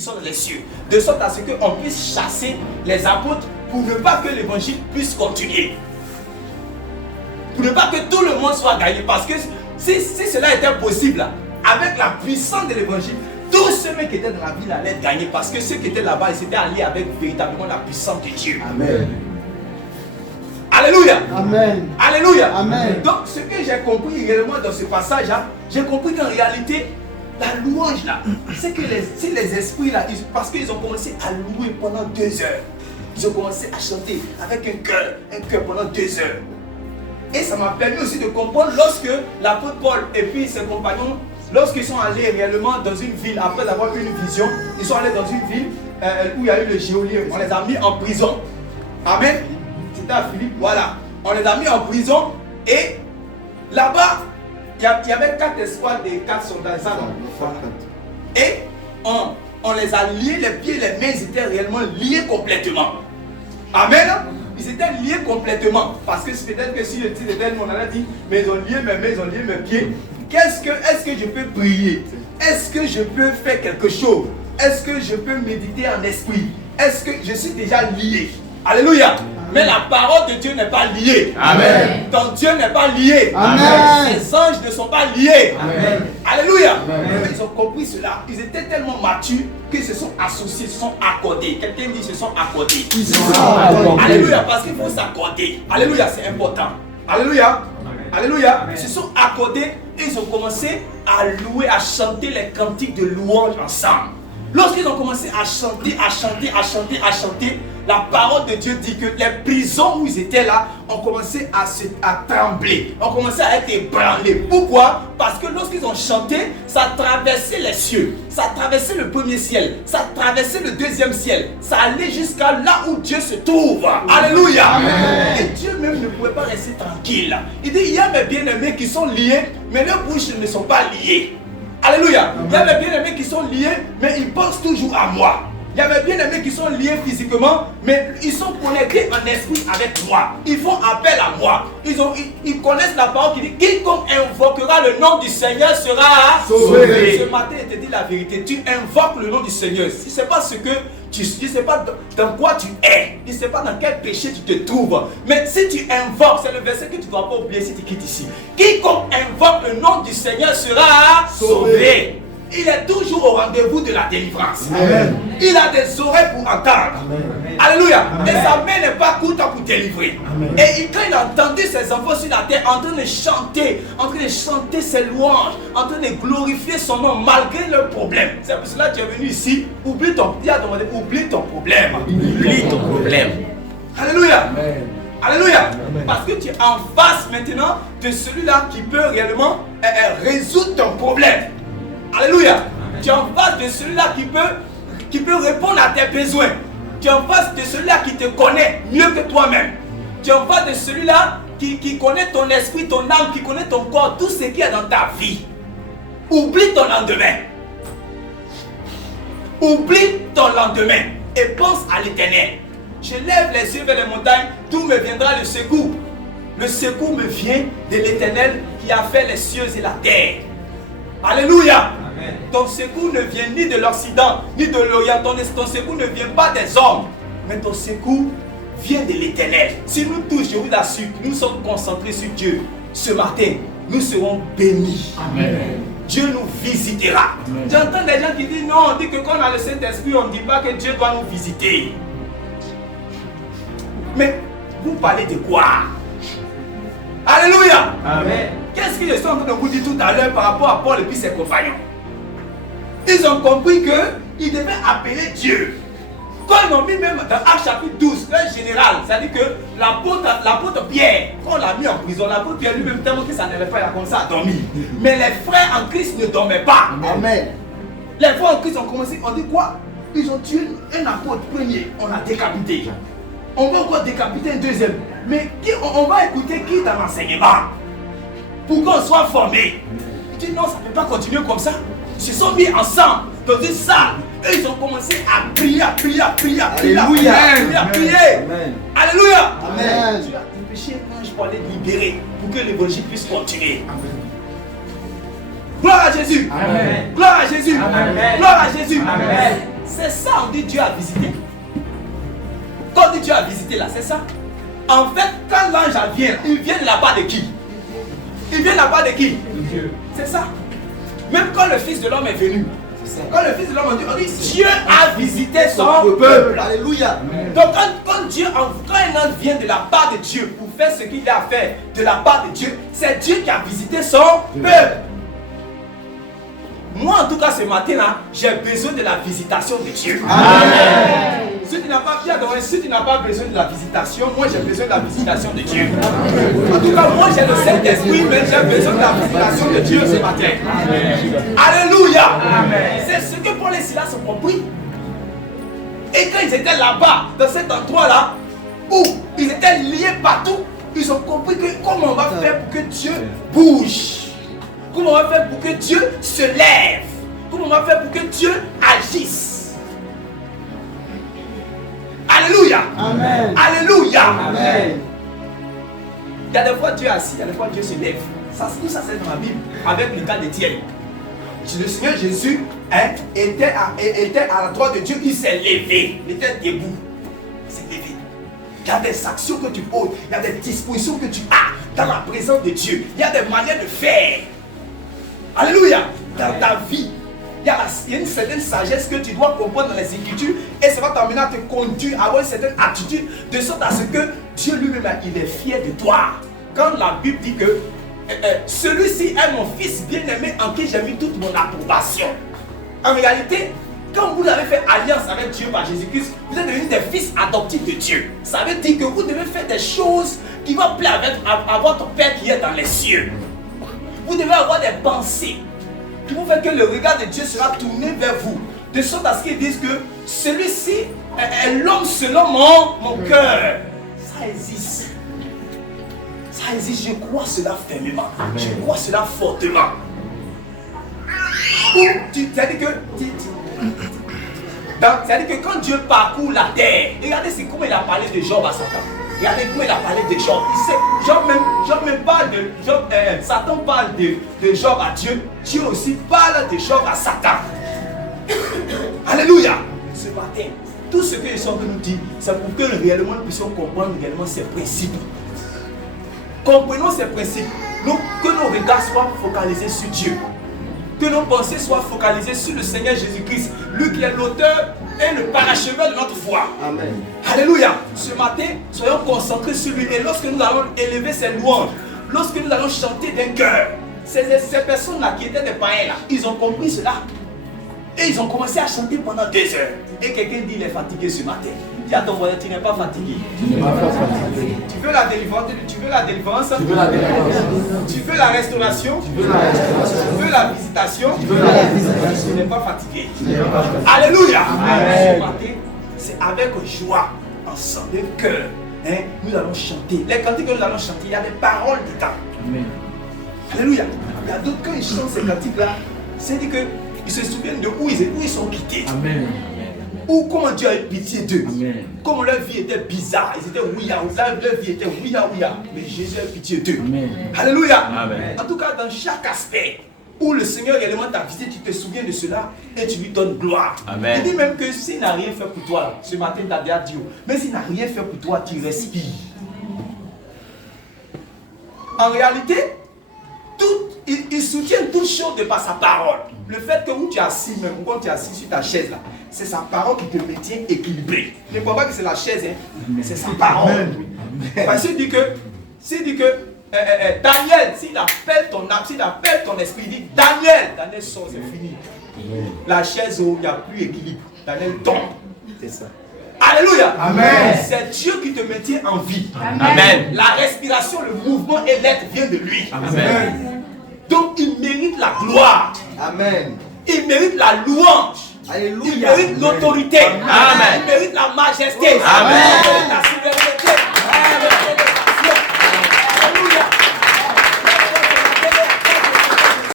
sont dans les cieux, de sorte à ce qu'on puisse chasser les apôtres pour ne pas que l'évangile puisse continuer. Pour ne pas que tout le monde soit gagné. Parce que si cela était possible, avec la puissance de l'évangile, tous ceux qui étaient dans la ville allaient être gagnés. Parce que ceux qui étaient là-bas, ils s'étaient alliés avec véritablement la puissance de Dieu. Amen. Alléluia. Amen. Alléluia. Amen. Donc ce que j'ai compris réellement dans ce passage là, j'ai compris qu'en réalité, la louange là, c'est que les esprits là, parce qu'ils ont commencé à louer pendant 2 heures. Ils ont commencé à chanter avec un cœur pendant 2 heures. Et ça m'a permis aussi de comprendre lorsque l'apôtre Paul et puis ses compagnons, lorsqu'ils sont allés réellement dans une ville, après avoir eu une vision, ils sont allés dans une ville où il y a eu le géolier. On les a mis en prison. Amen. C'était à Philippe, voilà. On les a mis en prison et là-bas, il y avait 4 espoirs des 4 soldats. Ça, voilà. Et on les a liés, les pieds et les mains étaient réellement liés complètement. Amen. Ils étaient liés complètement. Parce que peut-être que si le titre était, on allait dire, mais ils ont lié mes mains, ils ont lié mes pieds. Est-ce que je peux prier? Est-ce que je peux faire quelque chose? Est-ce que je peux méditer en esprit? Est-ce que je suis déjà lié? Alléluia. Mais la parole de Dieu n'est pas liée. Amen. Ton Dieu n'est pas lié. Amen. Les anges ne sont pas liés. Amen. Alléluia. Amen. Ils ont compris cela. Ils étaient tellement matures qu'ils se sont associés, se sont accordés. Quelqu'un dit se sont accordés. Ils se sont accordés. Alléluia. Parce qu'il faut s'accorder. Alléluia, c'est important. Alléluia. Alléluia. Ils se sont accordés et ils ont commencé à louer, à chanter les cantiques de louange ensemble. Lorsqu'ils ont commencé à chanter, à chanter, la parole de Dieu dit que les prisons où ils étaient là ont commencé à trembler, ont commencé à être ébranlés. Pourquoi? Parce que lorsqu'ils ont chanté, ça traversait les cieux, ça traversait le premier ciel, ça traversait le deuxième ciel, ça allait jusqu'à là où Dieu se trouve. Alléluia. Amen. Et Dieu même ne pouvait pas rester tranquille. Il dit, il y a mes bien-aimés qui sont liés, mais leurs bouches ne sont pas liées. Alléluia. Il y a mes bien-aimés qui sont liés, mais ils pensent toujours à moi. Il y a mes bien-aimés qui sont liés physiquement, mais ils sont connectés en esprit avec moi. Ils font appel à moi. Ils connaissent la parole qui dit, quiconque invoquera le nom du Seigneur sera sauvé. Ce matin, je te dis la vérité. Tu invoques le nom du Seigneur. Si ce n'est pas ce que tu ne sais pas dans quoi tu es. Tu ne sais pas dans quel péché tu te trouves. Mais si tu invoques, c'est le verset que tu ne dois pas oublier si tu quittes ici. Quiconque invoque le nom du Seigneur sera sauvé. Il est toujours au rendez-vous de la délivrance. Amen. Il a des oreilles pour entendre. Amen. Alléluia. Amen. Et sa main n'est pas courte pour délivrer. Amen. Et quand il a entendu ses enfants sur la terre en train de chanter ses louanges, en train de glorifier son nom malgré leurs problèmes. C'est pour cela que tu es venu ici. Oublie ton problème. Oublie ton problème. Alléluia. Amen. Alléluia. Amen. Parce que tu es en face maintenant de celui-là qui peut réellement résoudre ton problème. Alléluia. Amen. Tu es en face de celui-là qui peut répondre à tes besoins. Tu es en face de celui-là qui te connaît mieux que toi-même. Tu es en face de celui-là qui connaît ton esprit, ton âme, qui connaît ton corps, tout ce qu'il y a dans ta vie. Oublie ton lendemain. Oublie ton lendemain et pense à l'éternel. Je lève les yeux vers les montagnes, d'où me viendra le secours. Le secours me vient de l'éternel qui a fait les cieux et la terre. Alléluia. Amen. Ton secours ne vient ni de l'Occident, ni de l'Orient. Ton secours ne vient pas des hommes, mais ton secours vient de l'éternel. Si nous tous, je vous assure, nous sommes concentrés sur Dieu, ce matin, nous serons bénis. Amen. Dieu nous visitera. J'entends des gens qui disent non, on dit que quand on a le Saint-Esprit, on ne dit pas que Dieu doit nous visiter. Mais vous parlez de quoi? Alléluia. Amen. Qu'est-ce que je suis en train de vous dire tout à l'heure par rapport à Paul et puis ses compagnons? Ils ont compris qu'ils devaient appeler Dieu. Quand ils ont mis même dans Actes chapitre 12, le général, c'est-à-dire que l'apôtre Pierre, quand on l'a mis en prison, l'apôtre Pierre lui-même tellement que ça n'allait pas, il a commencé à dormir. Mais les frères en Christ ne dormaient pas. Amen. Les frères en Christ ont commencé, on dit quoi? Ils ont tué un apôtre premier, on l'a décapité. On va encore décapiter un deuxième. Mais on va écouter qui dans l'enseignement pour qu'on soit formé. Je dis non, ça ne peut pas continuer comme ça. Ils se sont mis ensemble dans une salle. Et ils ont commencé à prier, Alléluia. Alléluia. Amen. Tu as dépêché quand je parlais de libérer pour que l'évangile puisse continuer. Amen. Gloire à Jésus. Amen. Gloire à Jésus. Amen. Gloire à Jésus. Amen. C'est ça, on dit Dieu a visité. Quand on dit Dieu a visité là, c'est ça. En fait, quand l'ange vient, il vient de la part de qui? Il vient de la part de qui? Dieu. C'est ça. Même quand le Fils de l'homme est venu, quand le Fils de l'homme on dit Dieu a visité son peuple. Alléluia. Donc quand Dieu, quand un ange vient de la part de Dieu pour faire ce qu'il a à faire de la part de Dieu, c'est Dieu qui a visité son peuple. Moi en tout cas ce matin là, j'ai besoin de la visitation de Dieu. Amen. Si tu n'as pas besoin de la visitation, moi j'ai besoin de la visitation de Dieu. En tout cas, moi j'ai le Saint-Esprit, mais j'ai besoin de la visitation de Dieu ce matin. Amen. Alléluia. C'est ce que Paul et Silas ont compris. Et quand ils étaient là-bas, dans cet endroit-là, où ils étaient liés partout, ils ont compris que comment on va faire pour que Dieu bouge. Comment on va faire pour que Dieu se lève. Comment on va faire pour que Dieu agisse. Alléluia. Amen. Alléluia. Amen. Il y a des fois Dieu est assis, il y a des fois Dieu se lève. Tout ça c'est dans la Bible, avec le cas d'Étienne. Le Seigneur Jésus était à la droite de Dieu, il s'est levé, il était debout. Il s'est levé. Il y a des actions que tu poses, il y a des dispositions que tu as dans la présence de Dieu. Il y a des manières de faire. Alléluia. Dans ta vie, il y a une certaine sagesse que tu dois comprendre dans les Écritures et ça va t'amener à te conduire, à avoir une certaine attitude de sorte à ce que Dieu lui-même il est fier de toi. Quand la Bible dit que celui-ci est mon fils bien-aimé en qui j'ai mis toute mon approbation. En réalité, quand vous avez fait alliance avec Dieu par Jésus-Christ, vous êtes devenus des fils adoptifs de Dieu. Ça veut dire que vous devez faire des choses qui vont plaire à votre Père qui est dans les cieux. Vous devez avoir des pensées qui vont faire que le regard de Dieu sera tourné vers vous. De sorte à ce qu'ils disent que celui-ci est l'homme selon mon cœur. Ça existe. Ça existe, je crois cela fermement. Amen. Je crois cela fortement. C'est-à-dire que quand Dieu parcourt la terre, regardez c'est comment il a parlé de Job à Satan. Regardez comment il a parlé de Job. Job même parle de Job, Satan parle de Job à Dieu. Dieu aussi parle de Job à Satan. Alléluia. Ce matin, tout ce que les gens nous disent, c'est pour que réellement nous puissions comprendre réellement ces principes. Comprenons ces principes. Que nos regards soient focalisés sur Dieu. Que nos pensées soient focalisées sur le Seigneur Jésus-Christ, lui qui est l'auteur et le paracheveur de notre foi. Amen. Alléluia. Ce matin, soyons concentrés sur lui. Et lorsque nous allons élever ses louanges, lorsque nous allons chanter d'un cœur, ces personnes-là qui étaient des païens, là, ils ont compris cela. Et ils ont commencé à chanter pendant 2 heures. Et quelqu'un dit il est fatigué ce matin. Dis à ton voisin, tu n'es pas fatigué. Tu n'es pas fatigué. Tu veux la délivrance. Tu veux la délivrance. Tu veux la délivrance. Tu veux la restauration. Tu veux la restauration. Tu veux la visitation. Tu veux la visitation. Tu n'es pas fatigué. Alléluia. Amen. Ce matin, c'est avec joie, ensemble, de cœur, nous allons chanter. Les cantiques que nous allons chanter, il y a des paroles dedans. Amen. Alléluia. Il y a d'autres, quand ils chantent ces cantiques-là, c'est dit qu'ils se souviennent de où ils sont quittés. Amen. Ou comment Dieu a eu pitié d'eux. Comment leur vie était bizarre. Ils étaient ouïa, leur vie était ouïa. Mais Jésus a eu pitié d'eux. Alléluia. Amen. En tout cas, dans chaque aspect où le Seigneur réellement t'a visité, tu te souviens de cela et tu lui donnes gloire. Amen. Il dit même que s'il n'a rien fait pour toi, ce matin tu as déjà dit, mais s'il n'a rien fait pour toi, tu respires. En réalité, il soutient toutes choses de par sa parole. Le fait que où tu es assis, même quand tu es assis sur ta chaise là, c'est sa parole qui te maintient équilibré. Ne crois pas que c'est la chaise, mais c'est sa parole. Parce qu'il dit que Daniel, s'il appelle ton âme, s'il appelle ton esprit, il dit Daniel sort, c'est fini. La chaise où il n'y a plus d'équilibre, Daniel tombe. C'est ça. Alléluia. Amen. C'est Dieu qui te maintient en vie. Amen. La respiration, le mouvement et l'être vient de lui. Amen. Donc il mérite la gloire. Amen. Il mérite la louange. Alléluia. Il mérite l'autorité. Amen. Il mérite la majesté. Amen. Il mérite la